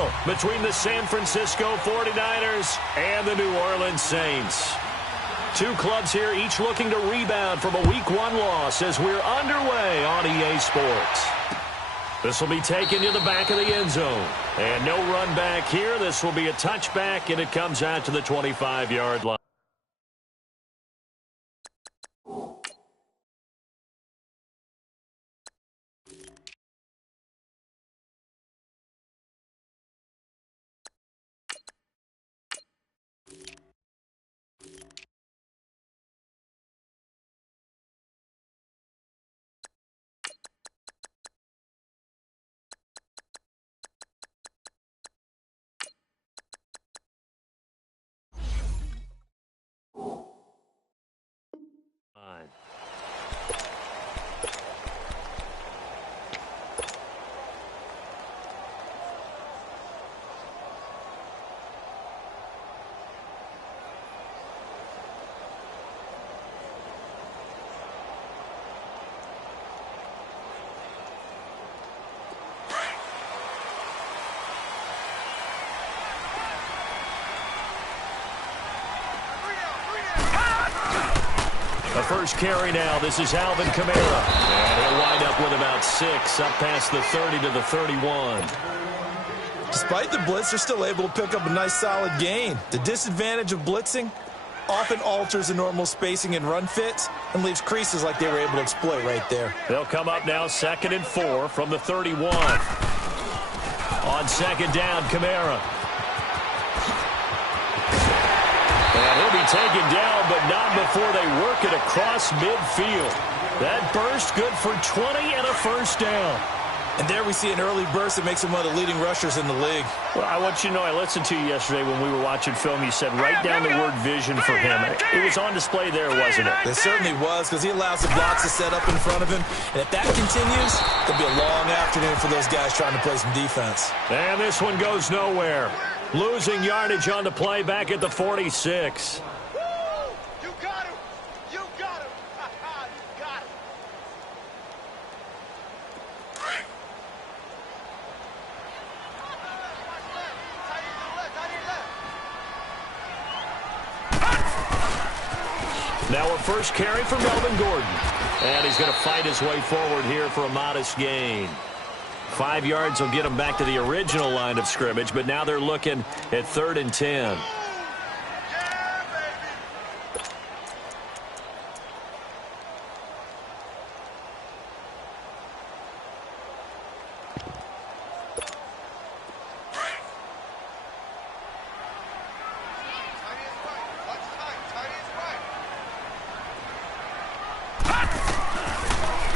battle between the San Francisco 49ers and the New Orleans Saints. Two clubs here, each looking to rebound from a Week 1 loss as we're underway on EA Sports. This will be taken to the back of the end zone. And no run back here. This will be a touchback, and it comes out to the 25-yard line. The first carry now. This is Alvin Kamara. And he'll wind up with about 6, up past the 30 to the 31. Despite the blitz, they're still able to pick up a nice solid gain. The disadvantage of blitzing often alters the normal spacing and run fits and leaves creases like they were able to exploit right there. They'll come up now 2nd and 4 from the 31. On second down, Kamara. And he'll be taken down, but not before they work it across midfield. That burst good for 20 and a first down. And there we see an early burst that makes him one of the leading rushers in the league. Well, I want you to know, I listened to you yesterday when we were watching film. You said write down the word vision for him. It was on display there, wasn't it? It certainly was, because he allows the blocks to set up in front of him. And if that continues, it'll be a long afternoon for those guys trying to play some defense. And this one goes nowhere. Losing yardage on the play back at the 46. Now a first carry for Melvin Gordon. And he's going to fight his way forward here for a modest gain. 5 yards will get him back to the original line of scrimmage, but now they're looking at 3rd and 10.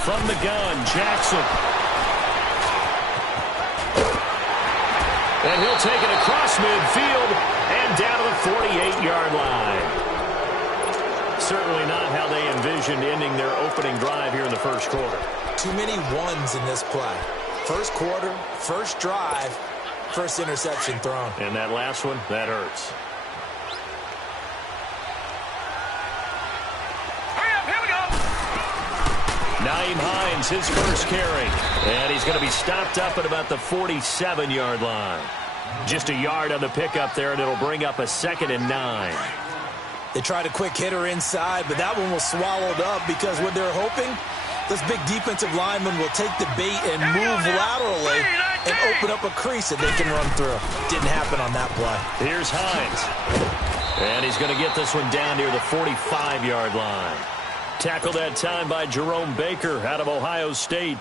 From the gun, Jackson. And he'll take it across midfield and down to the 48-yard line. Certainly not how they envisioned ending their opening drive here in the first quarter. Too many ones in this play. First quarter, first drive, first interception thrown. And that last one, that hurts. Nyheim Hines, his first carry. And he's going to be stopped up at about the 47-yard line. Just a yard on the pickup there, and it'll bring up a 2nd and 9. They tried a quick hitter inside, but that one was swallowed up because what they're hoping, this big defensive lineman will take the bait and move laterally and open up a crease that they can run through. Didn't happen on that play. Here's Hines. And he's going to get this one down near the 45-yard line. Tackled that time by Jerome Baker out of Ohio State.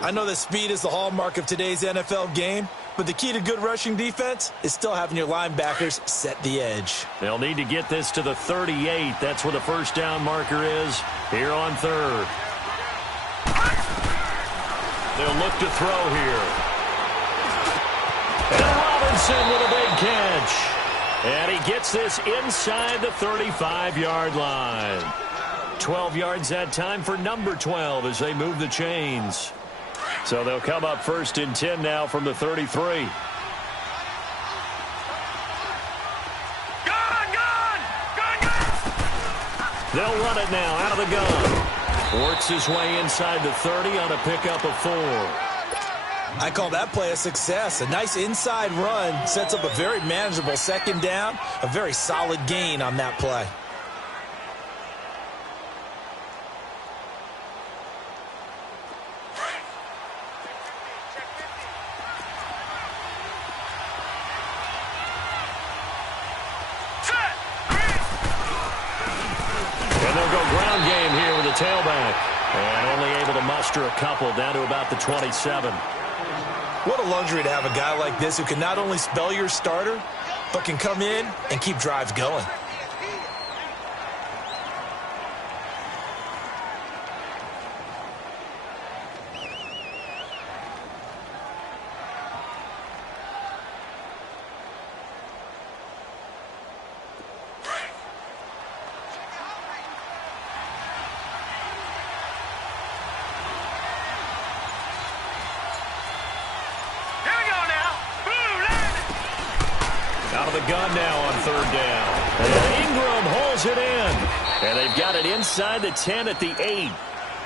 I know that speed is the hallmark of today's NFL game, but the key to good rushing defense is still having your linebackers set the edge. They'll need to get this to the 38. That's where the first down marker is here on 3rd. They'll look to throw here. And Robinson with a big catch. And he gets this inside the 35-yard line. 12 yards that time for number 12 as they move the chains. So they'll come up 1st and 10 now from the 33. They'll run it now out of the gun. Works his way inside the 30 on a pickup of 4. I call that play a success. A nice inside run sets up a very manageable second down, a very solid gain on that play. And they'll go ground game here with the tailback. And only able to muster a couple down to about the 27. What a luxury to have a guy like this who can not only spell your starter, but can come in and keep drives going. Out of the gun now on third down. And Ingram holds it in. And they've got it inside the 10 at the 8.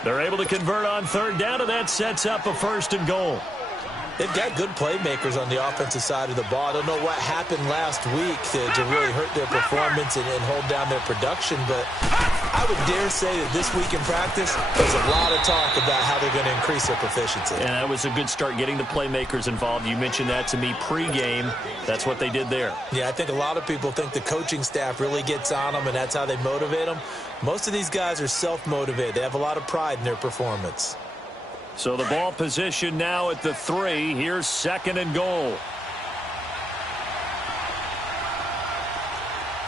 They're able to convert on third down, and that sets up a first and goal. They've got good playmakers on the offensive side of the ball. I don't know what happened last week to really hurt their performance and hold down their production, but I would dare say that this week in practice, there's a lot of talk about how they're going to increase their proficiency. And that was a good start, getting the playmakers involved. You mentioned that to me pregame. That's what they did there. Yeah, I think a lot of people think the coaching staff really gets on them, and that's how they motivate them. Most of these guys are self-motivated. They have a lot of pride in their performance. So the ball position now at the 3. Here's second and goal.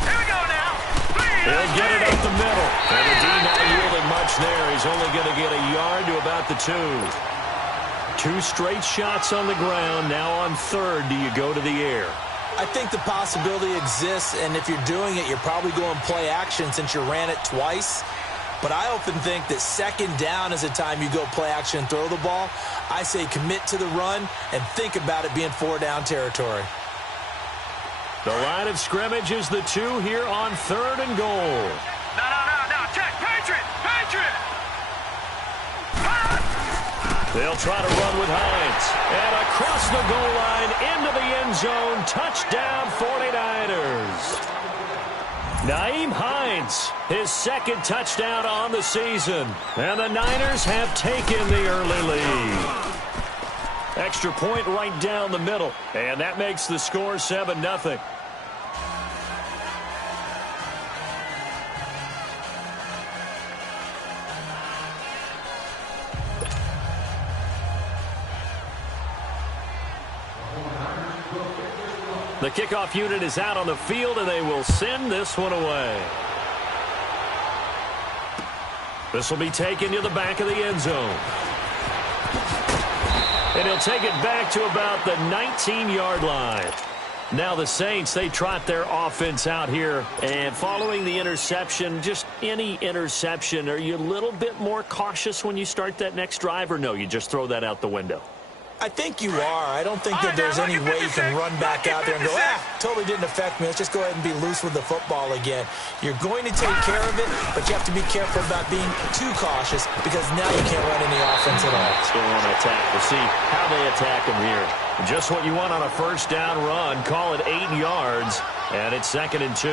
Here we go now. He'll get it up the middle. And the D not yielding much there. He's only going to get a yard to about the 2. 2 straight shots on the ground. Now on third, do you go to the air? I think the possibility exists, and if you're doing it, you're probably going play action since you ran it twice. But I often think that second down is the time you go play action and throw the ball. I say commit to the run and think about it being 4-down territory. The line of scrimmage is the 2 here on third and goal. No. Check. Patriot. They'll try to run with Hines. And across the goal line into the end zone. Touchdown 49ers. Nyheim Hines, his second touchdown on the season. And the Niners have taken the early lead. Extra point right down the middle. And that makes the score 7-0. The kickoff unit is out on the field, and they will send this one away. This will be taken to the back of the end zone. And he'll take it back to about the 19-yard line. Now the Saints, they trot their offense out here. And following the interception, just any interception, are you a little bit more cautious when you start that next drive, or no, you just throw that out the window? I think you are. I don't think that there's any way you can run back out there and go, totally didn't affect me. Let's just go ahead and be loose with the football again. You're going to take care of it, but you have to be careful about being too cautious because now you can't run any offense at all. Still want to attack. We'll see how they attack them here. Just what you want on a first down run. Call it 8 yards, and it's 2nd and 2.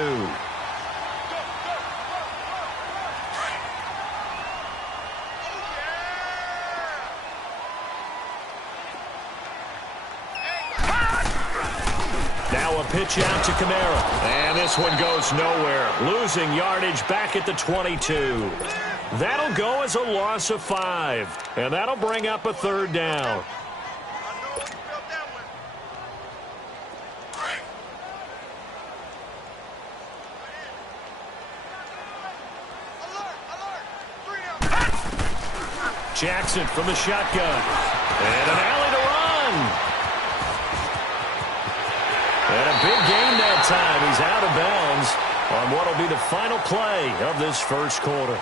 Pitch out to Kamara. And this one goes nowhere. Losing yardage back at the 22. That'll go as a loss of 5. And that'll bring up a third down. Jackson from the shotgun. And an alley to run. And a big gain that time. He's out of bounds on what will be the final play of this first quarter.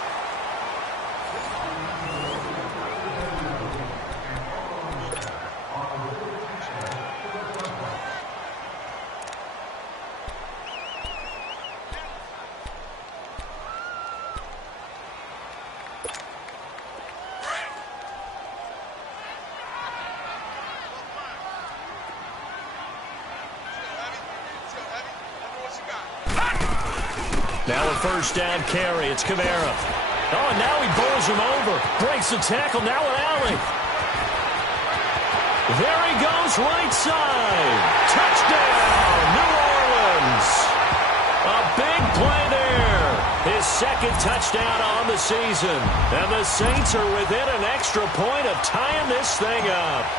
Now a first down carry. It's Kamara. Oh, and now he bowls him over. Breaks the tackle. Now an alley. There he goes, right side. Touchdown, New Orleans. A big play there. His second touchdown on the season. And the Saints are within an extra point of tying this thing up.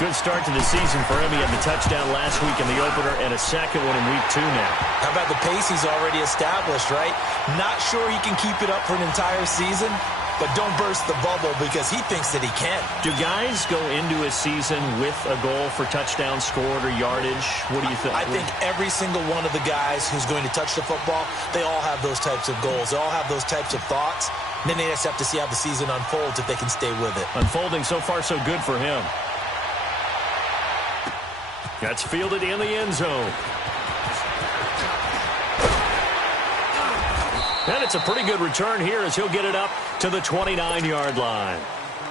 Good start to the season for him. He had the touchdown last week in the opener and a second one in week 2 now. How about the pace he's already established, right? Not sure he can keep it up for an entire season, but don't burst the bubble because he thinks that he can. Do guys go into a season with a goal for touchdown scored or yardage? What do you think? I think every single one of the guys who's going to touch the football, they all have those types of goals. They all have those types of thoughts. And then they just have to see how the season unfolds if they can stay with it. Unfolding so far so good for him. That's fielded in the end zone. And it's a pretty good return here as he'll get it up to the 29-yard line.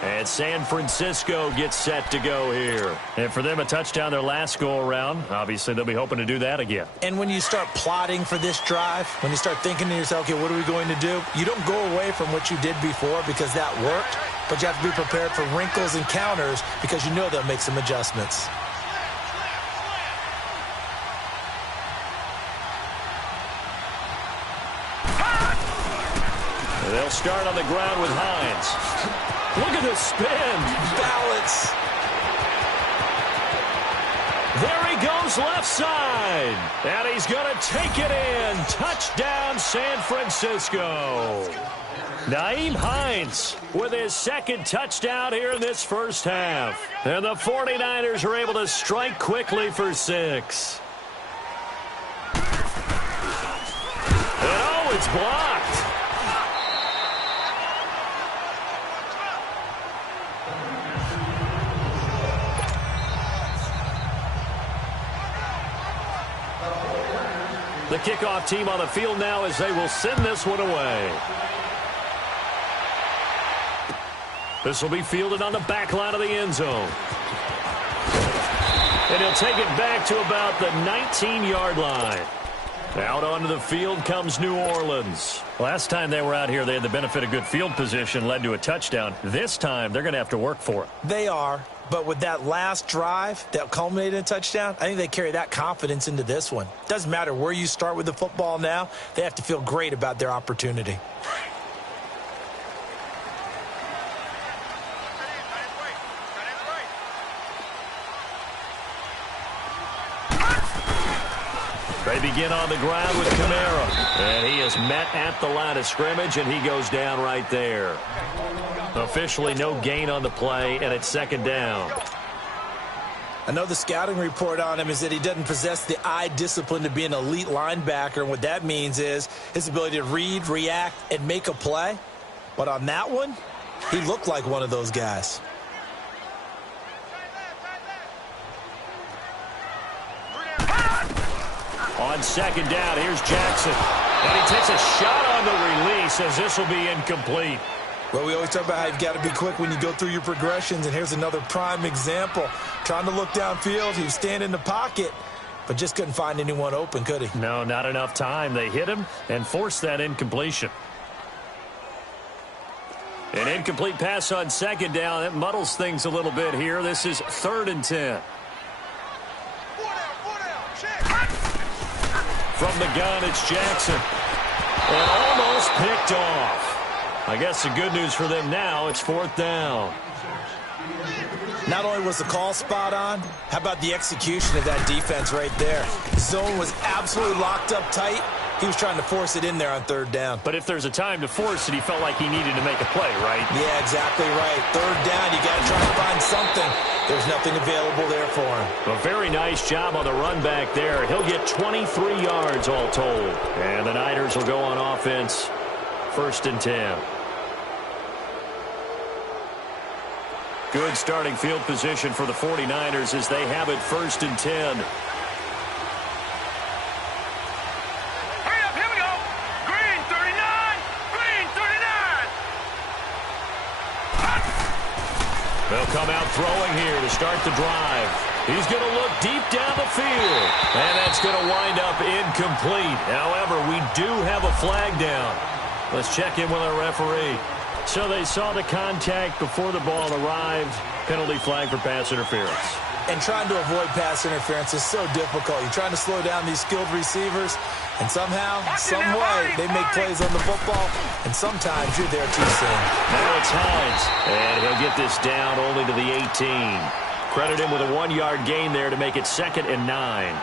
And San Francisco gets set to go here. And for them, a touchdown their last go-around. Obviously, they'll be hoping to do that again. And when you start plotting for this drive, when you start thinking to yourself, okay, what are we going to do? You don't go away from what you did before because that worked. But you have to be prepared for wrinkles and counters because you know they'll make some adjustments. They'll start on the ground with Hines. Look at the spin. Balance. There he goes left side. And he's going to take it in. Touchdown, San Francisco. Nyheim Hines with his second touchdown here in this first half. And the 49ers are able to strike quickly for 6. And oh, it's blocked. The kickoff team on the field now as they will send this one away. This will be fielded on the back line of the end zone. And he'll take it back to about the 19-yard line. Out onto the field comes New Orleans. Last time they were out here, they had the benefit of good field position, led to a touchdown. This time, they're going to have to work for it. They are. But with that last drive that culminated in a touchdown, I think they carry that confidence into this one. Doesn't matter where you start with the football now. They have to feel great about their opportunity. They begin on the ground with Kamara. And he is met at the line of scrimmage, and he goes down right there. Officially no gain on the play, and it's second down. I know the scouting report on him is that he doesn't possess the eye discipline to be an elite linebacker. And what that means is his ability to read, react, and make a play. But on that one, he looked like one of those guys. On second down, here's Jackson. And he takes a shot on the release as this will be incomplete. Well, we always talk about how you've got to be quick when you go through your progressions, and here's another prime example. Trying to look downfield, he was standing in the pocket, but just couldn't find anyone open, could he? No, not enough time. They hit him and forced that incompletion. An incomplete pass on second down. That muddles things a little bit here. This is 3rd and 10. From the gun, it's Jackson. And almost picked off. I guess the good news for them now, it's 4th down. Not only was the call spot on, how about the execution of that defense right there? Zone was absolutely locked up tight. He was trying to force it in there on 3rd down. But if there's a time to force it, he felt like he needed to make a play, right? Yeah, exactly right. 3rd down, you got to try to find something. There's nothing available there for him. A very nice job on the run back there. He'll get 23 yards all told. And the Niners will go on offense, 1st and 10. Good starting field position for the 49ers as they have it 1st and 10. Hurry up, here we go. Green 39, green 39. They'll come out throwing here to start the drive. He's going to look deep down the field. And that's it's going to wind up incomplete. However, we do have a flag down. Let's check in with our referee. So they saw the contact before the ball arrived. Penalty flag for pass interference. And trying to avoid pass interference is so difficult. You're trying to slow down these skilled receivers, and somehow, some way, they make plays on the football, and sometimes you're there too soon. Now it's Hines, and he'll get this down only to the 18. Credit him with a 1-yard gain there to make it 2nd and 9.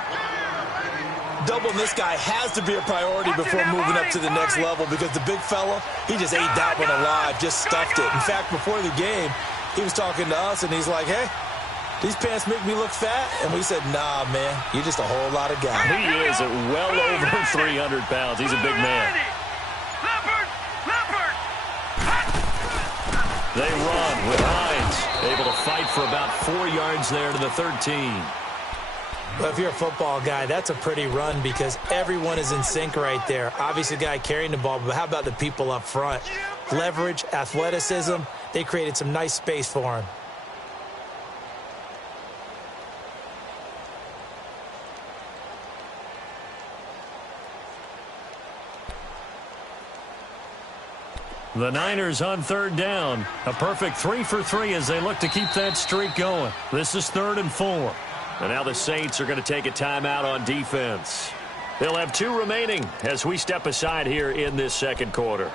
Doubling this guy has to be a priority before moving up to the next level because the big fella, he just ate that one alive, just stuffed it. In fact, before the game, he was talking to us, and he's like, hey, these pants make me look fat. And we said, nah, man, you're just a whole lot of guy. He is at well over 300 pounds. He's a big man. They run with Hines, able to fight for about 4 yards there to the 13. Well, if you're a football guy, that's a pretty run because everyone is in sync right there. Obviously, the guy carrying the ball, but how about the people up front? Leverage, athleticism, they created some nice space for him. The Niners on 3rd down. A perfect 3 for 3 as they look to keep that streak going. This is 3rd and 4. And now the Saints are going to take a timeout on defense. They'll have 2 remaining as we step aside here in this second quarter.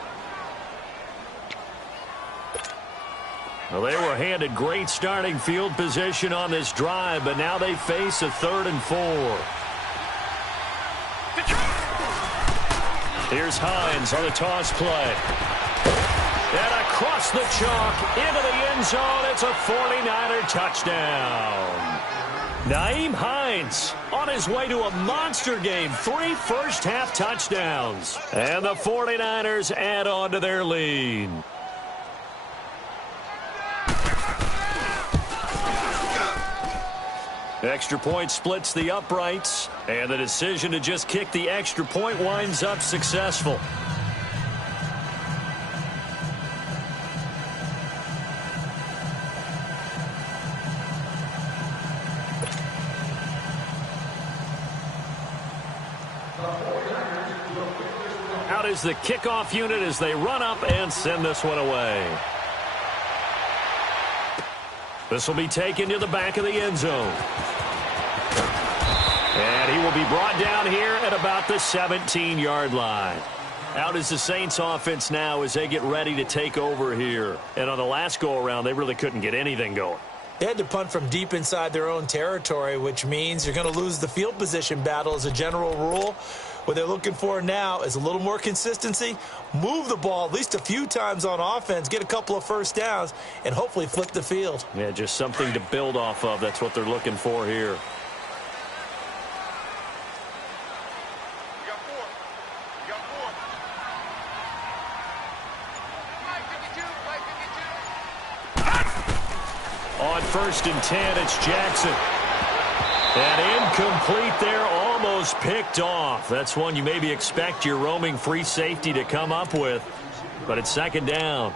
Well, they were handed great starting field position on this drive, but now they face a 3rd and 4. Here's Hines on the toss play. And across the chalk into the end zone. It's a 49er touchdown. Nyheim Hines on his way to a monster game. 3 first-half touchdowns. And the 49ers add on to their lead. Extra point splits the uprights. And the decision to just kick the extra point winds up successful. Out is the kickoff unit as they run up and send this one away. This will be taken to the back of the end zone. And he will be brought down here at about the 17-yard line. Out is the Saints offense now as they get ready to take over here. And on the last go-around, they really couldn't get anything going. They had to punt from deep inside their own territory, which means you're going to lose the field position battle as a general rule. What they're looking for now is a little more consistency, move the ball at least a few times on offense, get a couple of first downs, and hopefully flip the field. Yeah, just something to build off of. That's what they're looking for here. On 1st and 10, it's Jackson. And incomplete there, almost picked off. That's one you maybe expect your roaming free safety to come up with. But it's 2nd down.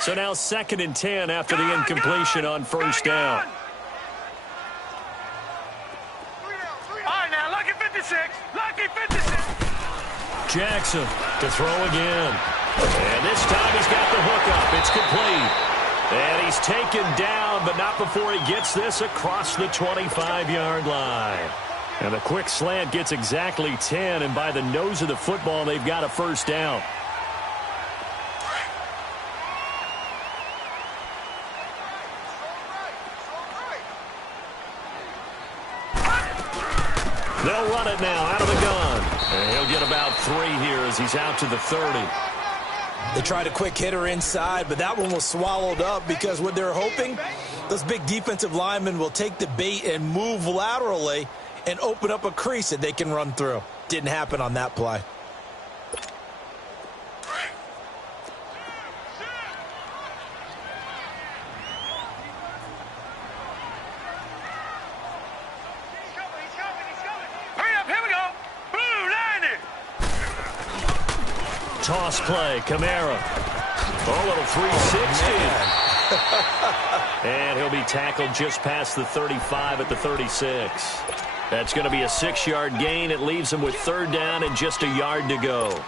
So now 2nd and 10 after the incompletion on 1st down. All right, now, lucky 56. Lucky 56. Jackson to throw again. And this time he's got the hook up. It's complete. And he's taken down, but not before he gets this across the 25-yard line. And the quick slant gets exactly 10, and by the nose of the football, they've got a 1st down. They'll run it now out of the gun. And he'll get about 3 here as he's out to the 30. They tried a quick hitter inside, but that one was swallowed up because what they're hoping, those big defensive linemen will take the bait and move laterally and open up a crease that they can run through. Didn't happen on that play. Toss play, Kamara. Oh, a little 360. And he'll be tackled just past the 35 at the 36. That's going to be a 6-yard gain. It leaves him with 3rd down and just a yard to go.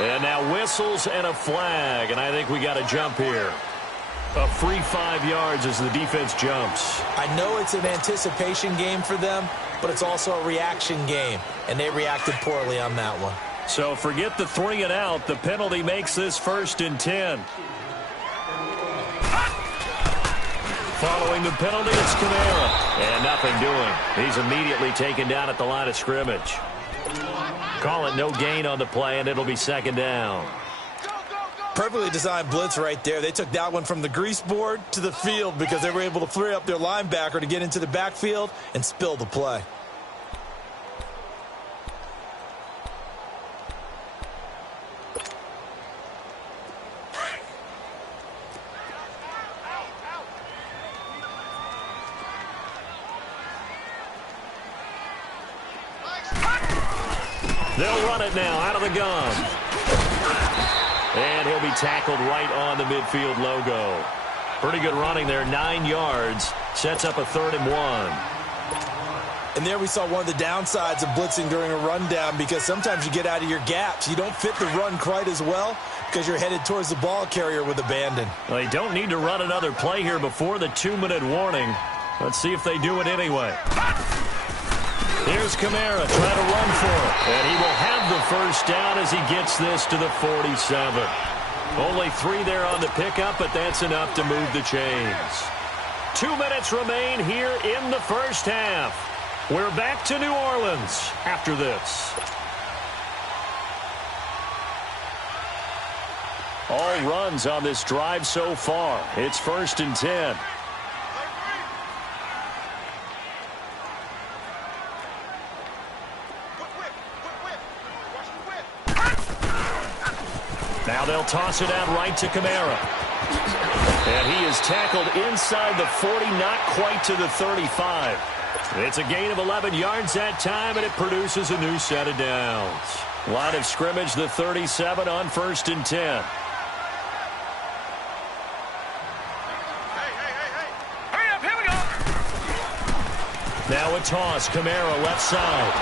And now whistles and a flag, and I think we got a jump here. A free 5 yards as the defense jumps. I know it's an anticipation game for them, but it's also a reaction game, and they reacted poorly on that one. So forget the 3 and out. The penalty makes this 1st and 10. Following the penalty, it's Kamara. And nothing doing. He's immediately taken down at the line of scrimmage. Call it no gain on the play, and it'll be 2nd down. Perfectly designed blitz right there. They took that one from the grease board to the field because they were able to free up their linebacker to get into the backfield and spill the play. They'll run it now out of the gun. And he'll be tackled right on the midfield logo. Pretty good running there, 9 yards. Sets up a 3rd and 1. And there we saw one of the downsides of blitzing during a rundown because sometimes you get out of your gaps. You don't fit the run quite as well because you're headed towards the ball carrier with abandon. Well, they don't need to run another play here before the 2-minute warning. Let's see if they do it anyway. Here's Kamara trying to run for it. And he will have the 1st down as he gets this to the 47. Only 3 there on the pickup, but that's enough to move the chains. 2 minutes remain here in the 1st half. We're back to New Orleans after this. All runs on this drive so far. It's 1st and 10. Now they'll toss it out right to Kamara. And he is tackled inside the 40, not quite to the 35. It's a gain of 11 yards that time, and it produces a new set of downs. Line of scrimmage, the 37 on 1st and 10. Hurry up, here we go. Now a toss, Kamara left side.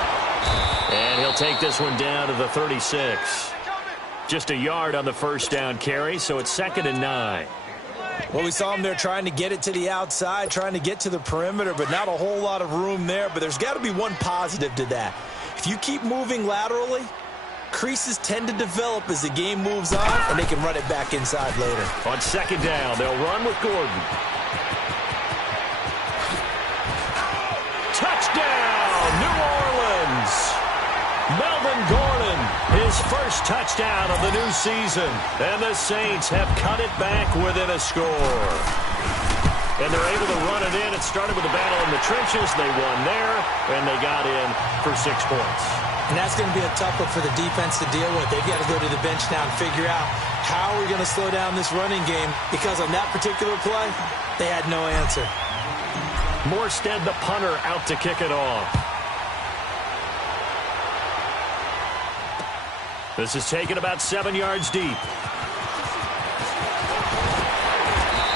And he'll take this one down to the 36. Just a yard on the 1st down carry, so it's 2nd and 9. Well, we saw him there trying to get it to the outside, trying to get to the perimeter, but not a whole lot of room there. But there's got to be one positive to that. If you keep moving laterally, creases tend to develop as the game moves on, and they can run it back inside later. On 2nd down, they'll run with Gordon. Touchdown, New Orleans! Melvin Gordon, his 1st touchdown of the new season. And the Saints have cut it back within a score. And they're able to run it in. It started with a battle in the trenches. They won there, and they got in for 6 points. And that's going to be a tough one for the defense to deal with. They've got to go to the bench now and figure out how are we going to slow down this running game, because on that particular play, they had no answer. Morstead, the punter, out to kick it off. This is taken about 7 yards deep.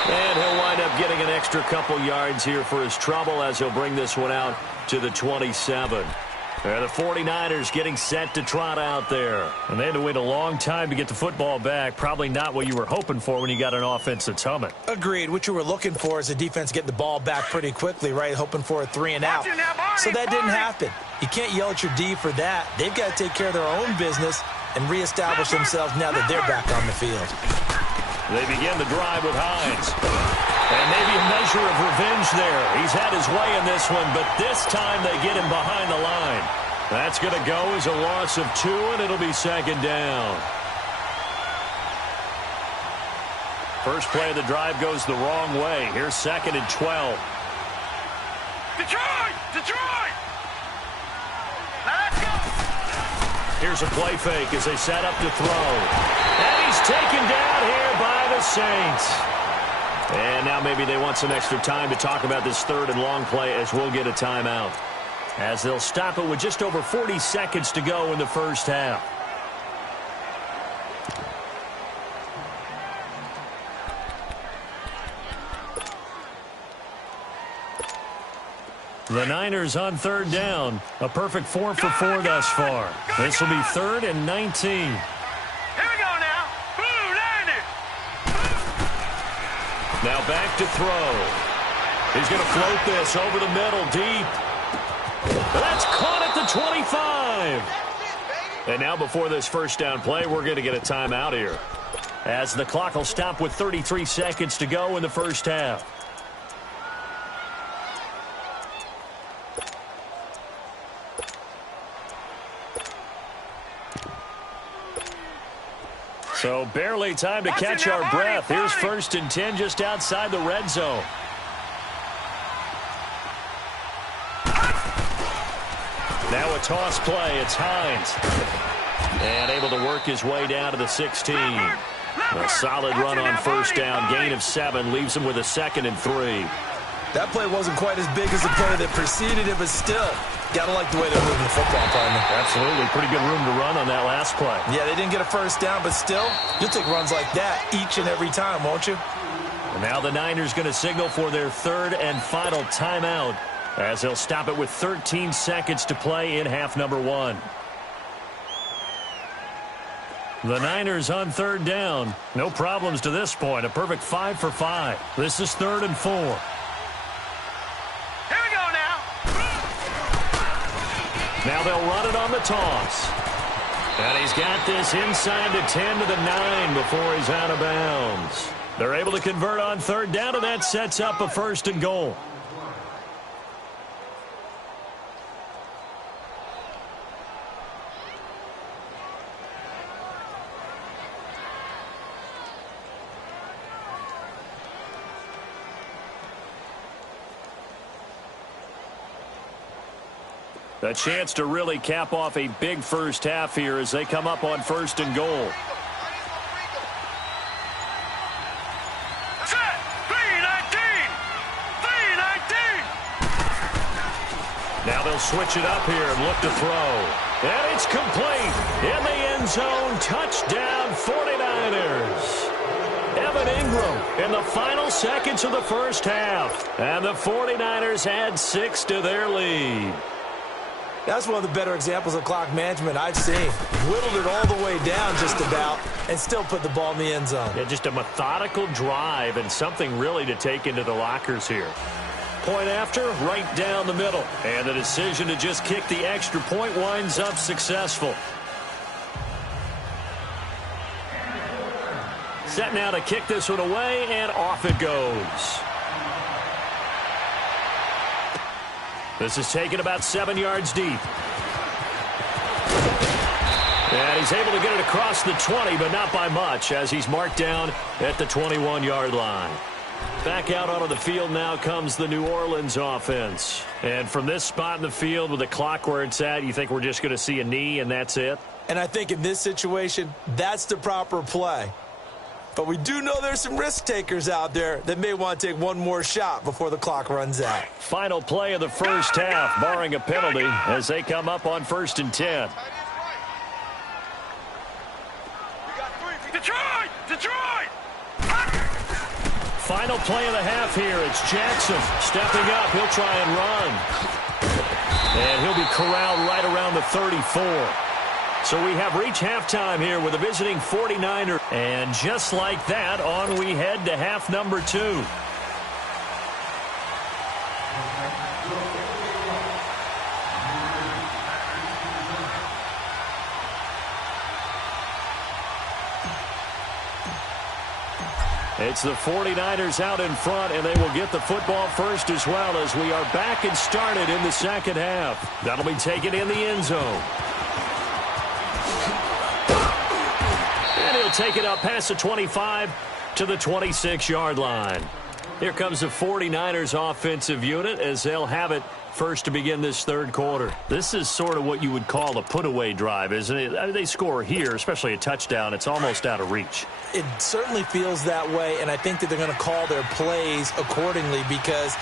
And he'll wind up getting an extra couple yards here for his trouble as he'll bring this one out to the 27. And the 49ers getting set to trot out there. And they had to wait a long time to get the football back. Probably not what you were hoping for when you got an offense that's humming. Agreed. What you were looking for is the defense getting the ball back pretty quickly, right? Hoping for a 3 and out. So that didn't happen. You can't yell at your D for that. They've got to take care of their own business and reestablish themselves now that they're back on the field. They begin the drive with Hines. And maybe a measure of revenge there. He's had his way in this one, but this time they get him behind the line. That's going to go as a loss of 2, and it'll be 2nd down. First play of the drive goes the wrong way. Here's 2nd and 12. Detroit! Detroit! Let's go! Here's a play fake as they set up to throw. And he's taken down here by the Saints. And now maybe they want some extra time to talk about this third and long play as we'll get a timeout. As they'll stop it with just over 40 seconds to go in the first half. The Niners on third down. A perfect 4 for 4 thus far. This will be 3rd and 19. Here we go now. Blue Niners. Now back to throw. He's going to float this over the middle deep. That's caught at the 25. And now before this first down play, we're going to get a timeout here. As the clock will stop with 33 seconds to go in the first half. So barely time to catch our breath. Here's 1st and 10 just outside the red zone. Now a toss play. It's Hines. And able to work his way down to the 16. A solid run on first down. Gain of 7 leaves him with a 2nd and 3. That play wasn't quite as big as the play that preceded it, but still, gotta like the way they're moving the football, partner. Absolutely. Pretty good room to run on that last play. Yeah, they didn't get a first down, but still, you'll take runs like that each and every time, won't you? And now the Niners going to signal for their 3rd and final timeout as they'll stop it with 13 seconds to play in half number 1. The Niners on third down. No problems to this point. A perfect 5 for 5. This is 3rd and 4. Here we go now. Now they'll run it on the toss. And he's got this inside the 10 to the 9 before he's out of bounds. They're able to convert on third down, and that sets up a 1st and goal. A chance to really cap off a big first half here as they come up on 1st and goal. Set. 3-19. 3-19. Now they'll switch it up here and look to throw. And it's complete. In the end zone. Touchdown 49ers. Evan Ingram in the final seconds of the first half. And the 49ers add 6 to their lead. That's one of the better examples of clock management I've seen. Whittled it all the way down just about and still put the ball in the end zone. Yeah, just a methodical drive and something really to take into the lockers here. Point after, right down the middle. And the decision to just kick the extra point winds up successful. Set now to kick this one away, and off it goes. This is taken about 7 yards deep. And he's able to get it across the 20, but not by much, as he's marked down at the 21-yard line. Back out onto the field now comes the New Orleans offense. And from this spot in the field with the clock where it's at, you think we're just going to see a knee and that's it? And I think in this situation, that's the proper play. But we do know there's some risk takers out there that may want to take one more shot before the clock runs out. Final play of the first half, barring a penalty, as they come up on 1st and 10. Detroit! Detroit! Final play of the half here. It's Jackson stepping up. He'll try and run. And he'll be corralled right around the 34. So we have reached halftime here with a visiting 49er. And just like that, on we head to half number 2. It's the 49ers out in front, and they will get the football first as well as we are back and started in the second half. That'll be taken in the end zone. And he'll take it up past the 25 to the 26-yard line. Here comes the 49ers offensive unit as they'll have it first to begin this third quarter. This is sort of what you would call a put-away drive, isn't it? I mean, they score here, especially a touchdown. It's almost out of reach. It certainly feels that way, and I think that they're going to call their plays accordingly because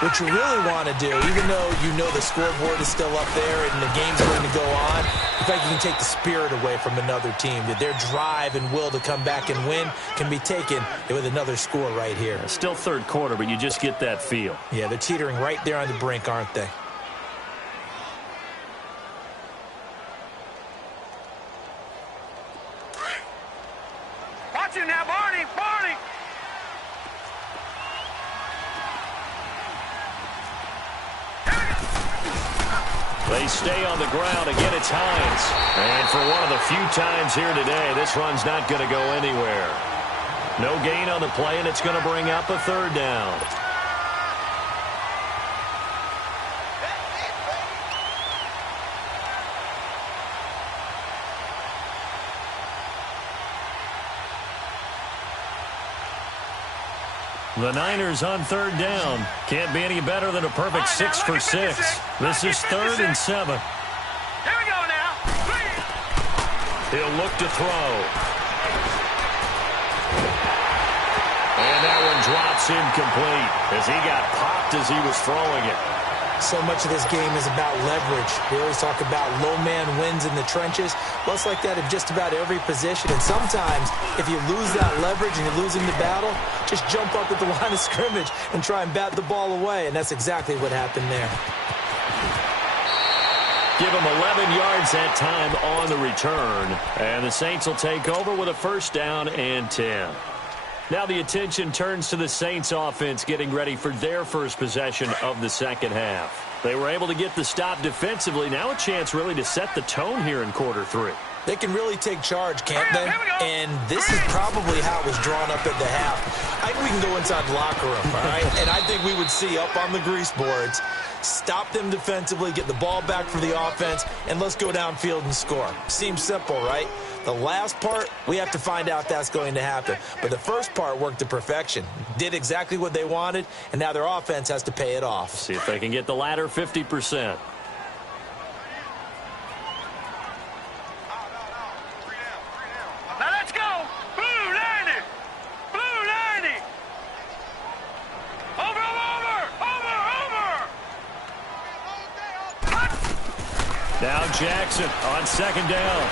what you really want to do, even though you know the scoreboard is still up there and the game's going to go on, in fact, you can take the spirit away from another team. That their drive and will to come back and win can be taken with another score right here. Still third quarter, but you just get that feel. Yeah, they're teetering right there on the brink, aren't they? Watch him now, Barney! Barney! They stay on the ground. Again, it's Hines. And for one of the few times here today, this run's not going to go anywhere. No gain on the play, and it's going to bring up a third down. The Niners on third down. Can't be any better than a perfect 6 for 6. This is 3rd and 7. Here we go now. He'll look to throw. And that one drops incomplete as he got popped as he was throwing it. So much of this game is about leverage. We always talk about low man wins in the trenches. Well, it's like that in just about every position. And sometimes, if you lose that leverage and you're losing the battle, just jump up at the line of scrimmage and try and bat the ball away. And that's exactly what happened there. Give him 11 yards that time on the return. And the Saints will take over with a first down and 10. Now the attention turns to the Saints offense getting ready for their first possession of the second half. They were able to get the stop defensively. Now a chance really to set the tone here in quarter 3. They can really take charge, can't they? And this is probably how it was drawn up at the half. I think we can go inside the locker room, all right? And I think we would see up on the grease boards, stop them defensively, get the ball back for the offense, and let's go downfield and score. Seems simple, right? The last part, we have to find out that's going to happen. But the first part worked to perfection. Did exactly what they wanted, and now their offense has to pay it off. See if they can get the latter 50%. Now let's go. Blue 90. Blue 90. Over. Now Jackson on second down.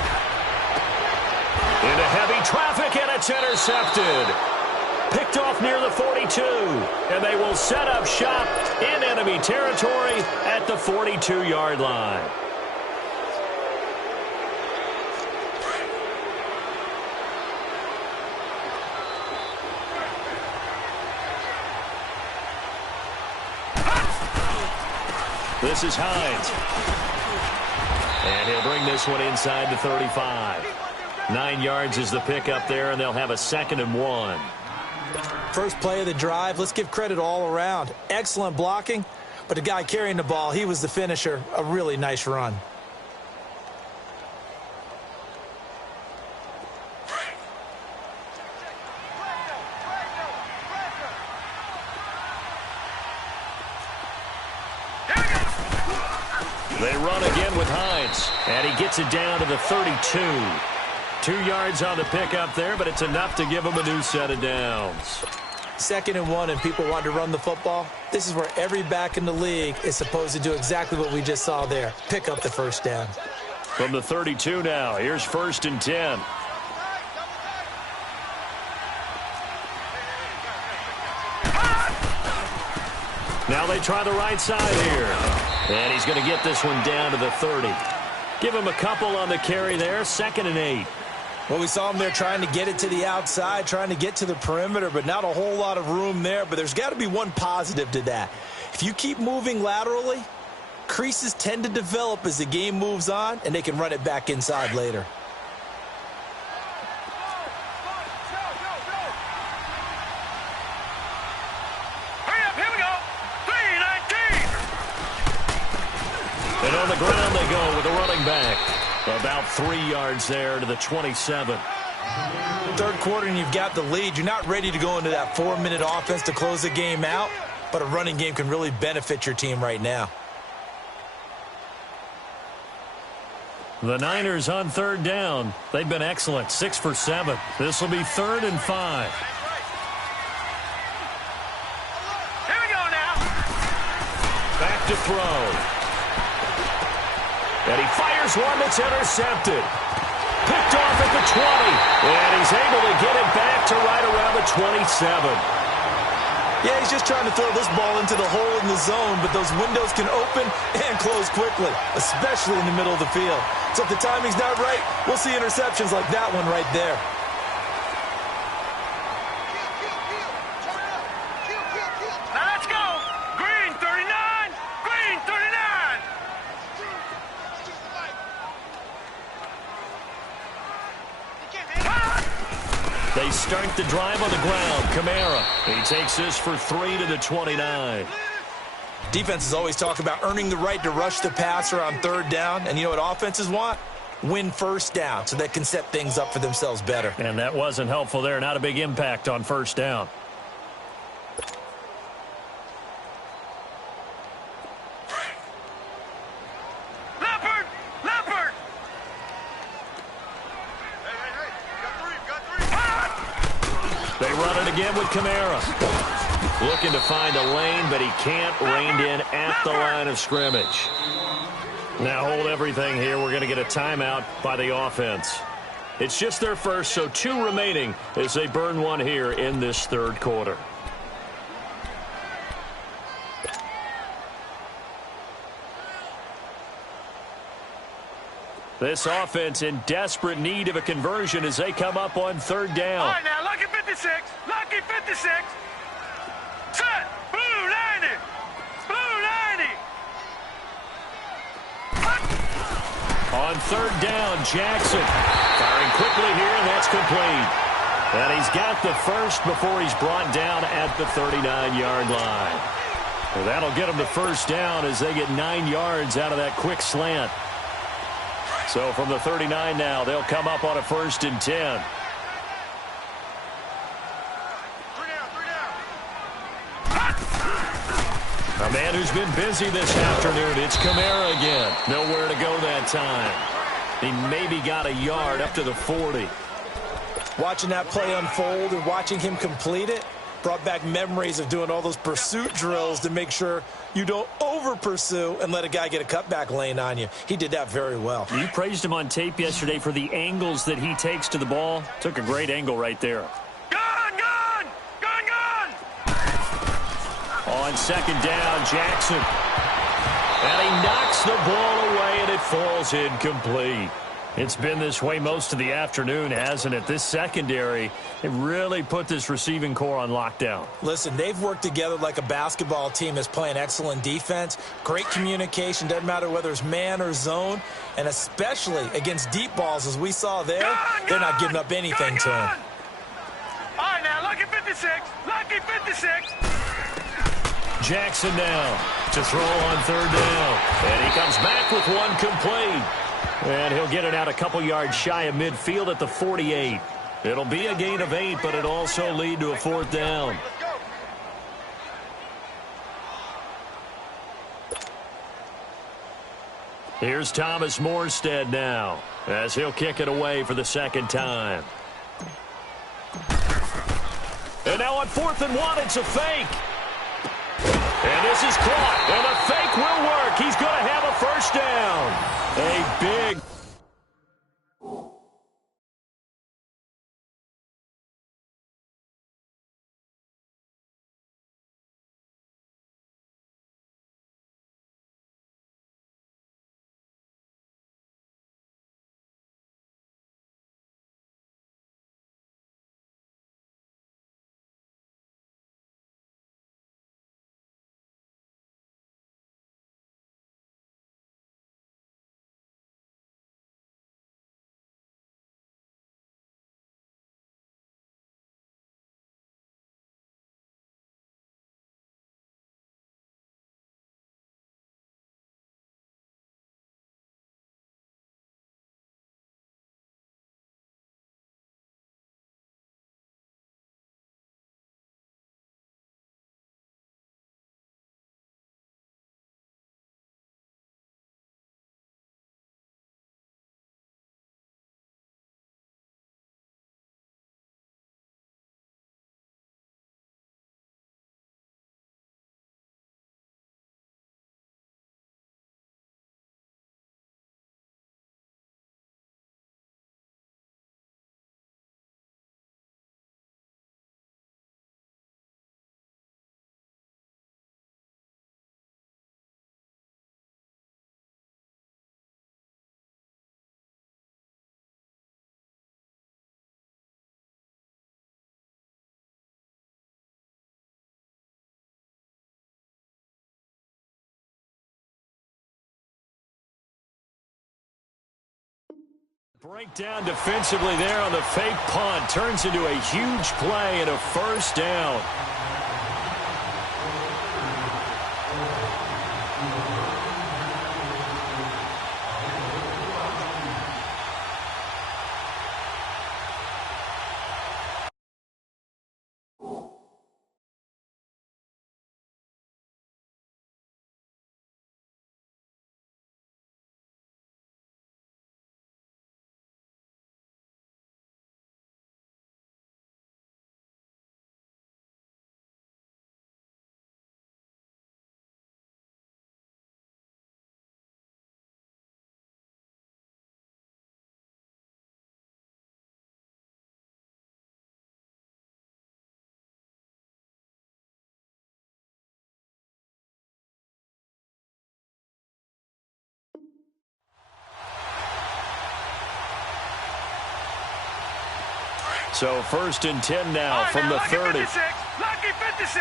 Into heavy traffic, and it's intercepted. Picked off near the 42, and they will set up shop in enemy territory at the 42-yard line. This is Hines. And he'll bring this one inside the 35. 9 yards is the pickup there, and they'll have a 2nd and 1. First play of the drive, let's give credit all around. Excellent blocking, but the guy carrying the ball, he was the finisher. A really nice run. They run again with Hines, and he gets it down to the 32. 2 yards on the pickup there, but it's enough to give him a new set of downs. 2nd and 1, and people want to run the football. This is where every back in the league is supposed to do exactly what we just saw there. Pick up the first down. From the 32 now, here's 1st and 10. Now they try the right side here. And he's going to get this one down to the 30. Give him a couple on the carry there, 2nd and 8. Well, we saw him there trying to get it to the outside, trying to get to the perimeter, but not a whole lot of room there. But there's got to be one positive to that. If you keep moving laterally, creases tend to develop as the game moves on, and they can run it back inside later. Hurry up, here we go. 319. And on the ground they go with the running back. About 3 yards there to the 27. Third quarter and you've got the lead. You're not ready to go into that 4-minute offense to close the game out, but a running game can really benefit your team right now. The Niners on third down. They've been excellent, 6 for 7. This will be 3rd and 5. Here we go now. Back to throw. And he fires one that's intercepted. Picked off at the 20. And he's able to get it back to right around the 27. Yeah, he's just trying to throw this ball into the hole in the zone, but those windows can open and close quickly, especially in the middle of the field. So if the timing's not right, we'll see interceptions like that one right there. Now let's go. Green 39. Green 39. They start the drive on the ground. Kamara. He takes this for 3 to the 29. Defenses always talk about earning the right to rush the passer on third down. And you know what offenses want? Win first down so they can set things up for themselves better. And that wasn't helpful there. Not a big impact on first down. Leopard. Leopard. They run it again with Kamara. Looking to find a lane, but he can't. Reined in at the line of scrimmage. Now hold everything here. We're going to get a timeout by the offense. It's just their first, so 2 remaining as they burn one here in this third quarter. This offense in desperate need of a conversion as they come up on third down. All right, now, lucky 56. Lucky 56. Set. Blue 90. Blue 90. On third down, Jackson firing quickly here, and that's complete. And he's got the first before he's brought down at the 39-yard line. Well, that'll get him to first down as they get 9 yards out of that quick slant. So from the 39 now, they'll come up on a 1st and 10. A man who's been busy this afternoon. It's Kamara again. Nowhere to go that time. He maybe got a yard up to the 40. Watching that play unfold and watching him complete it brought back memories of doing all those pursuit drills to make sure you don't over-pursue and let a guy get a cutback lane on you. He did that very well. You praised him on tape yesterday for the angles that he takes to the ball. Took a great angle right there. Gun, gun. Gun, gun. On second down, Jackson. And he knocks the ball away, and it falls incomplete. It's been this way most of the afternoon, hasn't it? This secondary, it really put this receiving core on lockdown. Listen, they've worked together like a basketball team that's playing excellent defense. Great communication, doesn't matter whether it's man or zone. And especially against deep balls, as we saw there, they're not giving up anything to him. All right, now, lucky 56. Lucky 56. Jackson now to throw on third down. And he comes back with one complete. And he'll get it out a couple yards shy of midfield at the 48. It'll be a gain of 8, but it'll also lead to a 4th down. Here's Thomas Morstead now as he'll kick it away for the 2nd time. And now on 4th and 1, it's a fake. And this is caught, and the fake will work. He's going to have a first down. A big Breakdown defensively there on the fake punt. Turns into a huge play and a first down. So 1st and 10 now from the 30. 56. Lucky 56.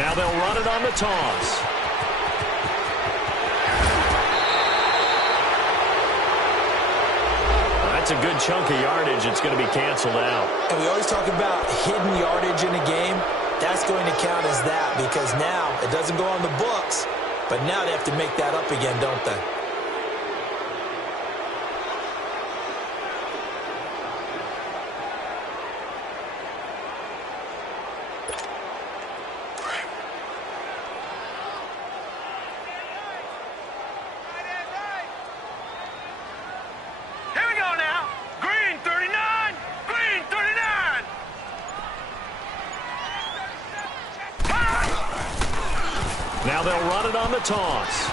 Now they'll run it on the toss. That's a good chunk of yardage. It's going to be canceled out. And we always talk about hidden yardage in a game. That's going to count as that because now it doesn't go on the books, but now they have to make that up again, don't they? Now they'll run it on the toss.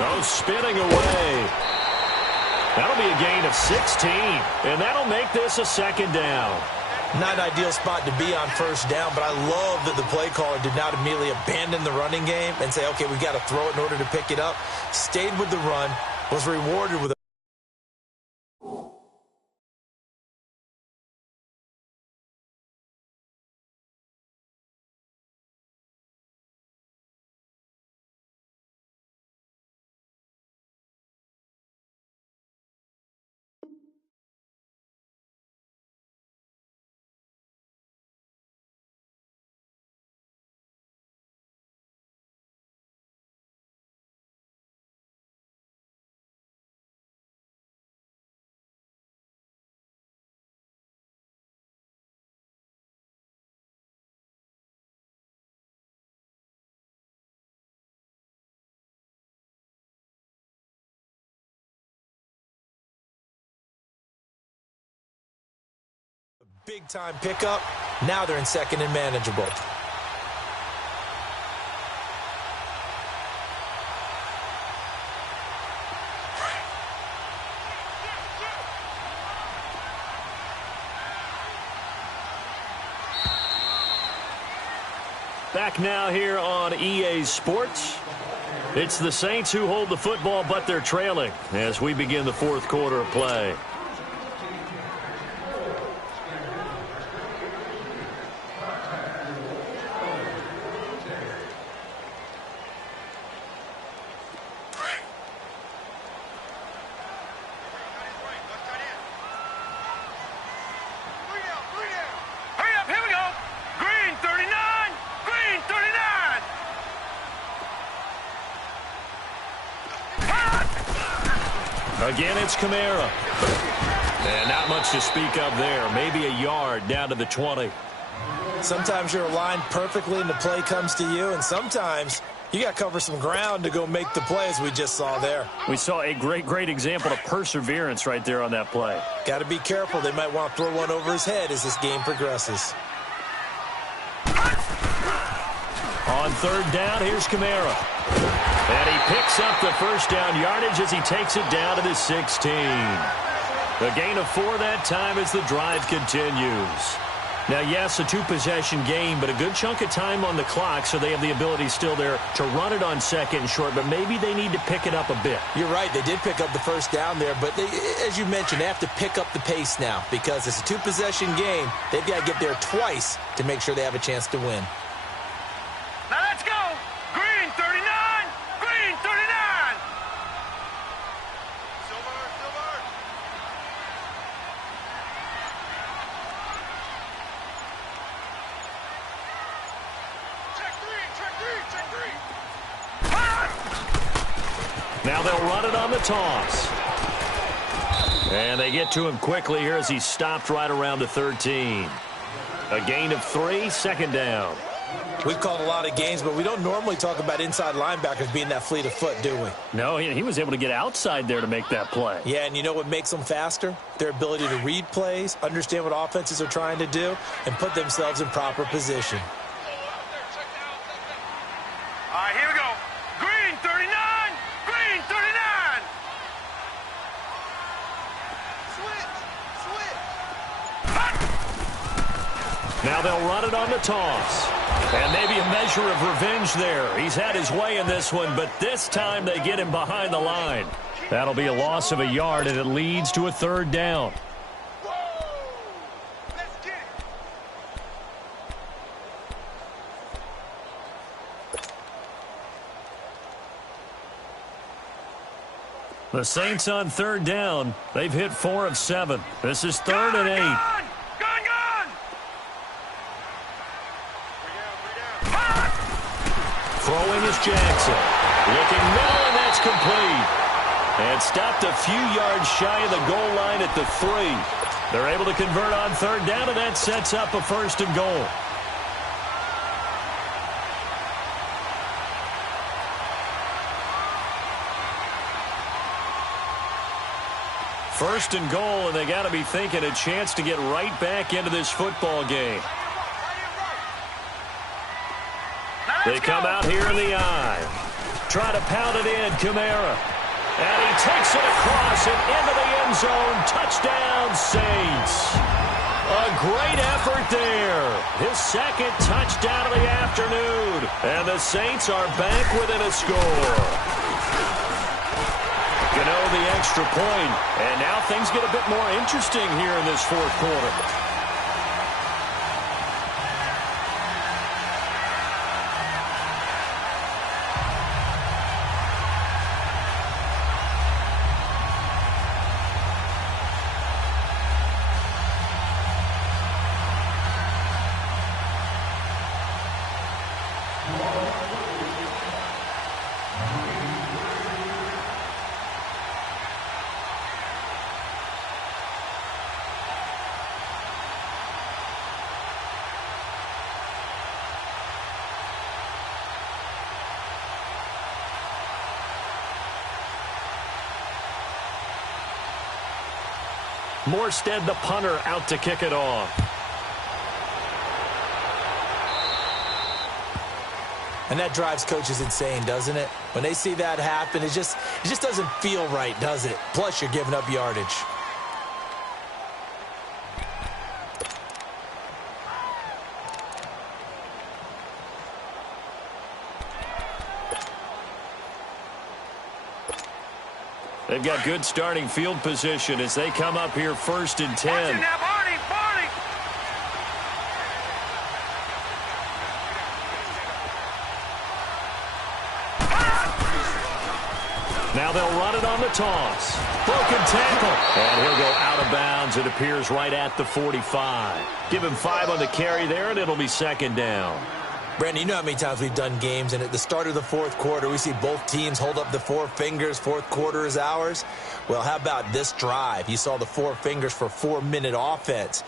Oh, spinning away. That'll be a gain of 16, and that'll make this a 2nd down. Not an ideal spot to be on 1st down, but I love that the play caller did not immediately abandon the running game and say, okay, we've got to throw it in order to pick it up. Stayed with the run, was rewarded with a big-time pickup. Now they're in 2nd and manageable. Back now here on EA Sports. It's the Saints who hold the football, but they're trailing as we begin the 4th quarter of play. Again, it's Kamara. And not much to speak of there. Maybe a yard down to the 20. Sometimes you're aligned perfectly and the play comes to you, and sometimes you got to cover some ground to go make the play, as we just saw there. We saw a great example of perseverance right there on that play. Got to be careful. They might want to throw one over his head as this game progresses. On 3rd down, here's Kamara. And he picks up the 1st down yardage as he takes it down to the 16. A gain of 4 that time as the drive continues. Now, yes, a 2-possession game, but a good chunk of time on the clock, so they have the ability still there to run it on 2nd and short, but maybe they need to pick it up a bit. You're right. They did pick up the 1st down there, but as you mentioned, they have to pick up the pace now because it's a 2-possession game. They've got to get there twice to make sure they have a chance to win. Now let's go. Green 39. Green Now they'll run it on the toss. And they get to him quickly here as he's stopped right around the 13. A gain of 3, second down. We've called a lot of games, but we don't normally talk about inside linebackers being that fleet of foot, do we? No, he was able to get outside there to make that play. Yeah, and you know what makes them faster? Their ability to read plays, understand what offenses are trying to do, and put themselves in proper position. All right, here we go. Green 39. Green 39. Switch. Now they'll run it on the toss. And maybe a measure of revenge there. He's had his way in this one, but this time they get him behind the line. That'll be a loss of a yard, and it leads to a third down. Let's get it. The Saints on third down. They've hit 4 of 7. This is 3rd and 8. Gun! Throwing is Jackson. Looking middle, and that's complete. And stopped a few yards shy of the goal line at the 3. They're able to convert on third down, and that sets up a 1st and goal. First and goal, and they got to be thinking a chance to get right back into this football game. They come out here in the eye. Try to pound it in, Kamara. And he takes it across and into the end zone. Touchdown, Saints. A great effort there. His 2nd touchdown of the afternoon. And the Saints are back within a score. Gano the extra point. And now things get a bit more interesting here in this 4th quarter. Morstead, the punter, out to kick it off. And that drives coaches insane, doesn't it? When they see that happen, it just doesn't feel right, does it? Plus, you're giving up yardage. They've got good starting field position as they come up here 1st and 10. Now, Barney, Barney. Now they'll run it on the toss. Broken tackle. And he'll go out of bounds. It appears right at the 45. Give him 5 on the carry there, and it'll be 2nd down. Brandon, you know how many times we've done games, and at the start of the 4th quarter, we see both teams hold up the 4 fingers, 4th quarter is ours. Well, how about this drive? You saw the 4 fingers for 4-minute offense.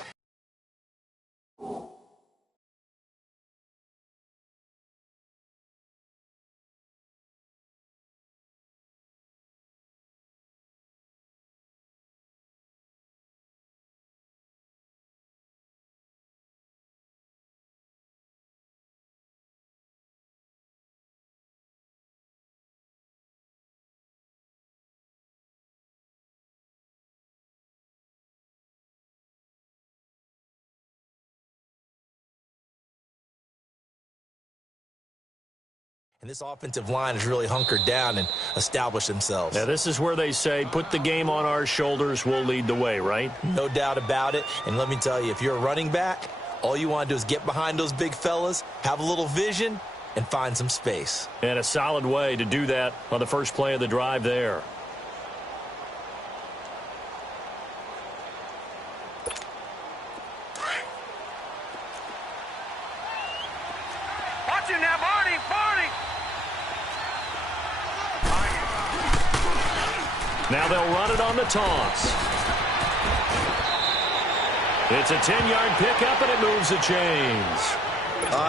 And this offensive line has really hunkered down and established themselves. Now, this is where they say, put the game on our shoulders, we'll lead the way, right? No doubt about it. And let me tell you, if you're a running back, all you want to do is get behind those big fellas, have a little vision, and find some space. And a solid way to do that on the first play of the drive there. Watch him now, Barney, Barney. Now they'll run it on the toss. It's a 10-yard pickup, and it moves the chains.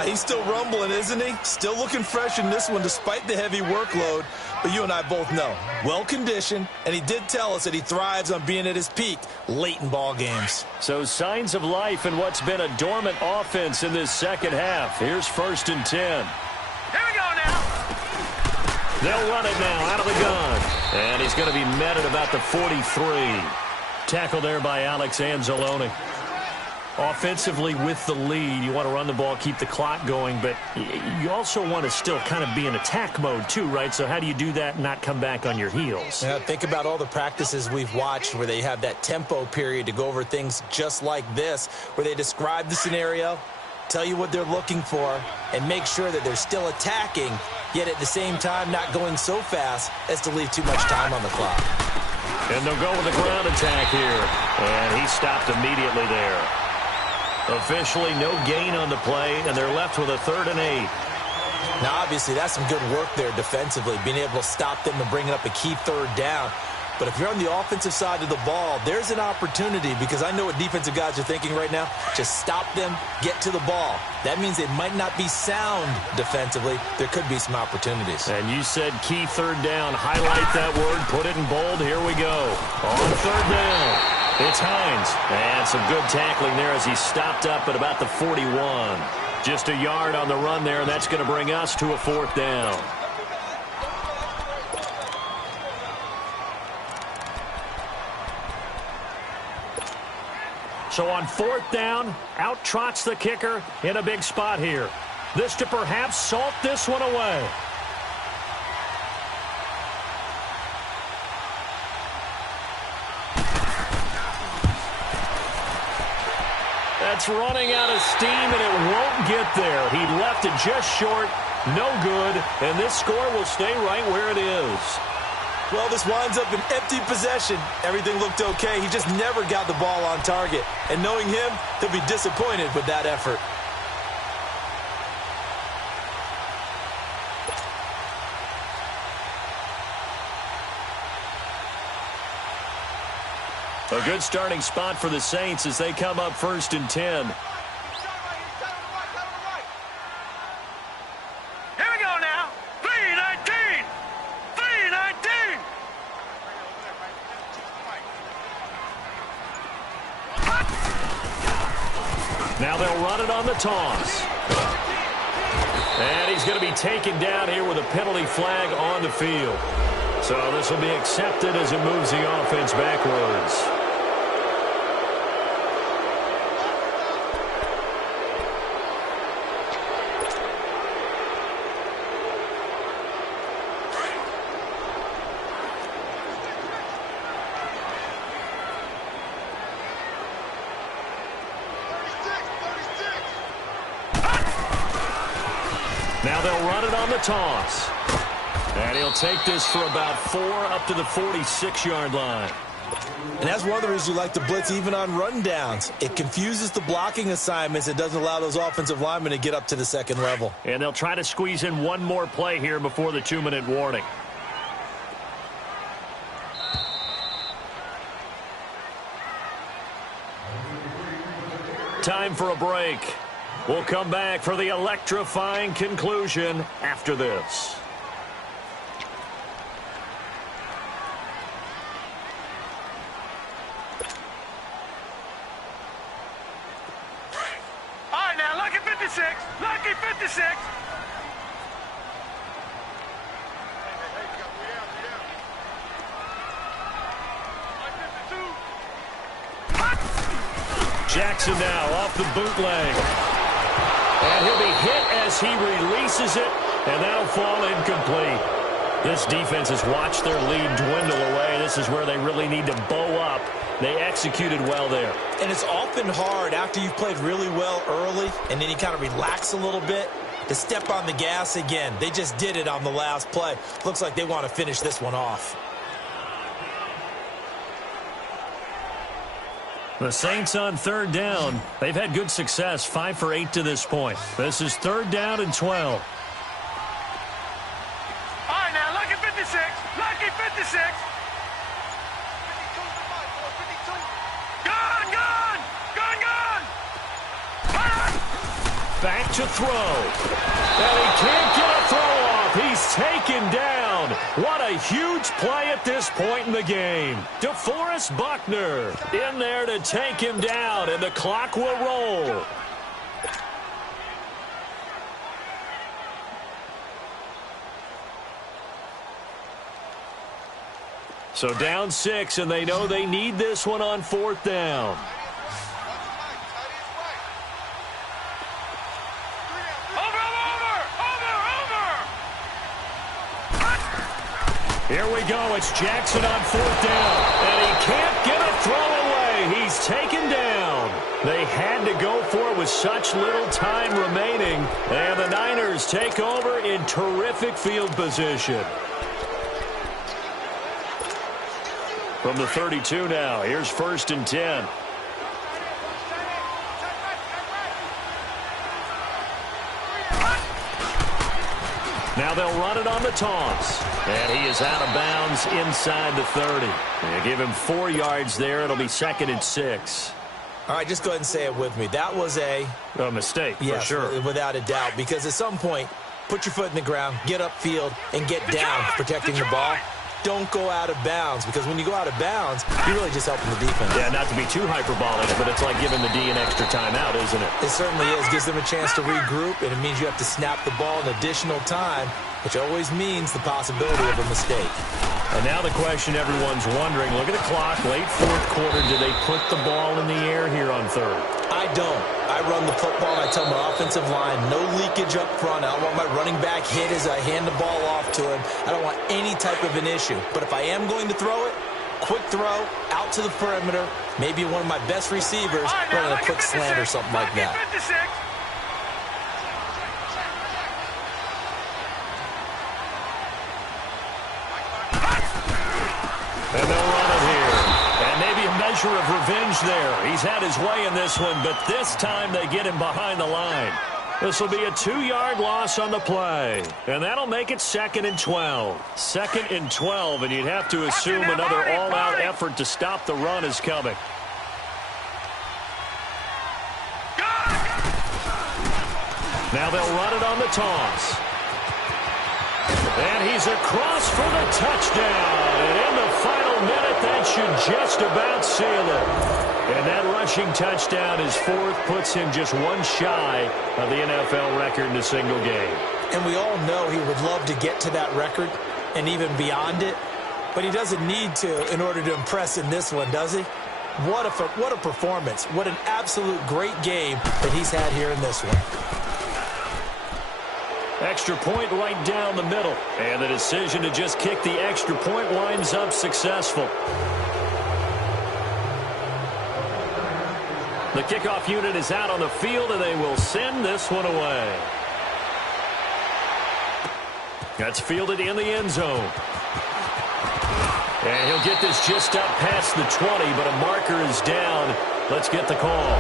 He's still rumbling, isn't he? Still looking fresh in this one despite the heavy workload. But you and I both know, well-conditioned, and he did tell us that he thrives on being at his peak late in ball games. So signs of life in what's been a dormant offense in this second half. Here's 1st and 10. Here we go now. They'll run it now out of the gun. And he's going to be met at about the 43. Tackle there by Alex Anzalone. Offensively with the lead, you want to run the ball, keep the clock going, but you also want to still kind of be in attack mode too, right? So how do you do that and not come back on your heels? Yeah, think about all the practices we've watched where they have that tempo period to go over things just like this, where they describe the scenario, tell you what they're looking for, and make sure that they're still attacking, yet at the same time not going so fast as to leave too much time on the clock. And they'll go with the ground attack here. And he stopped immediately there. Officially no gain on the play, and they're left with a 3rd and 8. Now, obviously, that's some good work there defensively, being able to stop them and bring up a key 3rd down. But if you're on the offensive side of the ball, there's an opportunity, because I know what defensive guys are thinking right now. Just stop them, get to the ball. That means they might not be sound defensively. There could be some opportunities. And you said key 3rd down. Highlight that word, put it in bold. Here we go. On 3rd down. It's Hines. And some good tackling there as he stopped up at about the 41. Just a yard on the run there, and that's going to bring us to a 4th down. So on 4th down, out trots the kicker in a big spot here. This to perhaps salt this one away. That's running out of steam, and it won't get there. He left it just short, no good, and this score will stay right where it is. Well, this winds up an empty possession. Everything looked okay. He just never got the ball on target. And knowing him, he'll be disappointed with that effort. A good starting spot for the Saints as they come up 1st and 10. Here we go now. 3-19. 3-19. Now they'll run it on the toss. And he's going to be taken down here with a penalty flag on the field. So this will be accepted as it moves the offense backwards. Now they'll run it on the toss. And he'll take this for about 4 up to the 46-yard line. And that's one of the reasons you like to blitz even on rundowns. It confuses the blocking assignments. It doesn't allow those offensive linemen to get up to the second level. And they'll try to squeeze in one more play here before the 2-minute warning. Time for a break. We'll come back for the electrifying conclusion after this. All right, now, lucky 56. Lucky 56. Jackson now off the bootleg. And he'll be hit as he releases it, and that'll fall incomplete. This defense has watched their lead dwindle away. This is where they really need to bow up. They executed well there. And it's often hard after you've played really well early and then you kind of relax a little bit to step on the gas again. They just did it on the last play. Looks like they want to finish this one off. The Saints on 3rd down. They've had good success, 5 for 8 to this point. This is 3rd down and 12. All right, now, lucky 56. Lucky 56. back to throw. And he can't get a throw off. He's taken down. What a huge play at this point in the game. DeForest Buckner in there to take him down, and the clock will roll. So down 6, and they know they need this one on 4th down. Here we go. It's Jackson on 4th down. And he can't get a throw away. He's taken down. They had to go for it with such little time remaining. And the Niners take over in terrific field position. From the 32 now, here's 1st and 10. Now they'll run it on the toss. And he is out of bounds inside the 30. They give him 4 yards there. It'll be 2nd and 6. All right, just go ahead and say it with me. That was a mistake, for sure. Without a doubt. Because at some point, put your foot in the ground, get upfield, and get down protecting the ball. Don't go out of bounds, because when you go out of bounds, you're really just helping the defense. Yeah, not to be too hyperbolic, but it's like giving the D an extra timeout, isn't it? It certainly is. Gives them a chance to regroup, and it means you have to snap the ball an additional time, which always means the possibility of a mistake. And now the question everyone's wondering, look at the clock, late 4th quarter, do they put the ball in the air here on 3rd? I don't. I run the football, and I tell my offensive line, no leakage up front. I don't want my running back hit as I hand the ball off to him. I don't want any type of an issue. But if I am going to throw it, quick throw, out to the perimeter, maybe one of my best receivers running a quick slant or something like that. And they'll run it here. And maybe a measure of revenge there. He's had his way in this one, but this time they get him behind the line. This will be a 2-yard loss on the play. And that'll make it 2nd and 12. 2nd and 12, and you'd have to assume another all-out effort to stop the run is coming. Now they'll run it on the toss. And he's across for the touchdown. And in the final minute, that should just about seal it. And that rushing touchdown, his 4th, puts him just 1 shy of the NFL record in a single game. And we all know he would love to get to that record and even beyond it. But he doesn't need to in order to impress in this one, does he? What a performance. What an absolute great game that he's had here in this one. Extra point right down the middle. And the decision to just kick the extra point winds up successful. The kickoff unit is out on the field, and they will send this one away. That's fielded in the end zone. And he'll get this just up past the 20, but a marker is down. Let's get the call.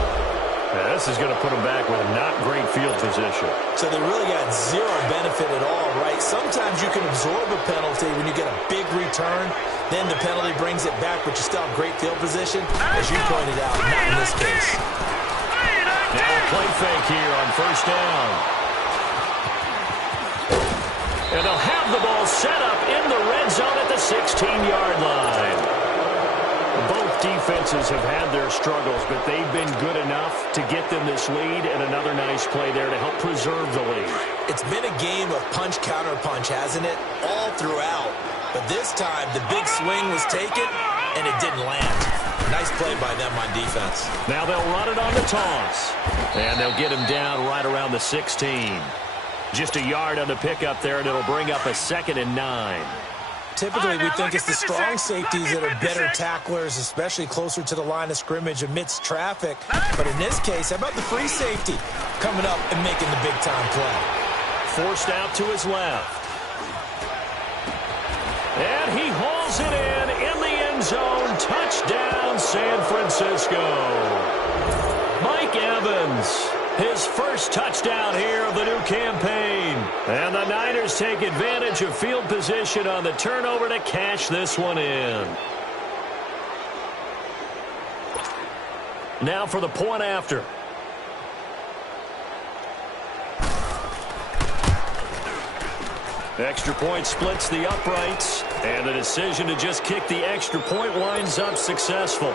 Now, this is going to put them back with a not great field position. So they really got zero benefit at all, right? Sometimes you can absorb a penalty when you get a big return. Then the penalty brings it back, but you still have great field position. As you pointed out, not in this case. Now a play fake here on 1st down. And they'll have the ball set up in the red zone at the 16-yard line. Both defenses have had their struggles, but they've been good enough to get them this lead, and another nice play there to help preserve the lead. It's been a game of punch-counter-punch, hasn't it? All throughout. But this time, the big swing was taken, and it didn't land. Nice play by them on defense. Now they'll run it on the toss, and they'll get him down right around the 16. Just a yard on the pickup there, and it'll bring up a 2nd and 9. Typically, we think it's the strong safeties that are better tacklers, especially closer to the line of scrimmage amidst traffic. But in this case, how about the free safety coming up and making the big-time play? Forced out to his left. And he hauls it in the end zone. Touchdown, San Francisco. Mike Evans, his first touchdown here of the new campaign. And the Niners take advantage of field position on the turnover to cash this one in. Now for the point after. Extra point splits the uprights, and the decision to just kick the extra point winds up successful.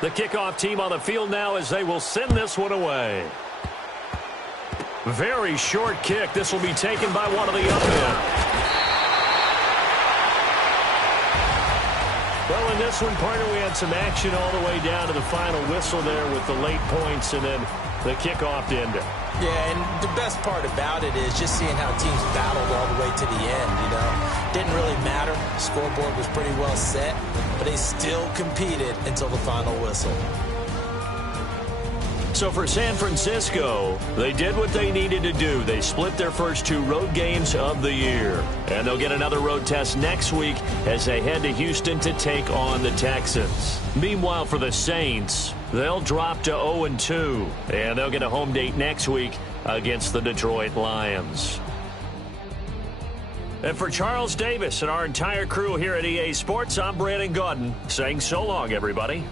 The kickoff team on the field now as they will send this one away. Very short kick. This will be taken by one of the up men. Well, in this one, partner, we had some action all the way down to the final whistle there with the late points and then the kickoff to end it. Yeah, and the best part about it is just seeing how teams battled all the way to the end, you know. Didn't really matter. The scoreboard was pretty well set, but they still competed until the final whistle. So for San Francisco, they did what they needed to do. They split their first 2 road games of the year. And they'll get another road test next week as they head to Houston to take on the Texans. Meanwhile, for the Saints, they'll drop to 0-2. And they'll get a home date next week against the Detroit Lions. And for Charles Davis and our entire crew here at EA Sports, I'm Brandon Gaudin saying so long, everybody.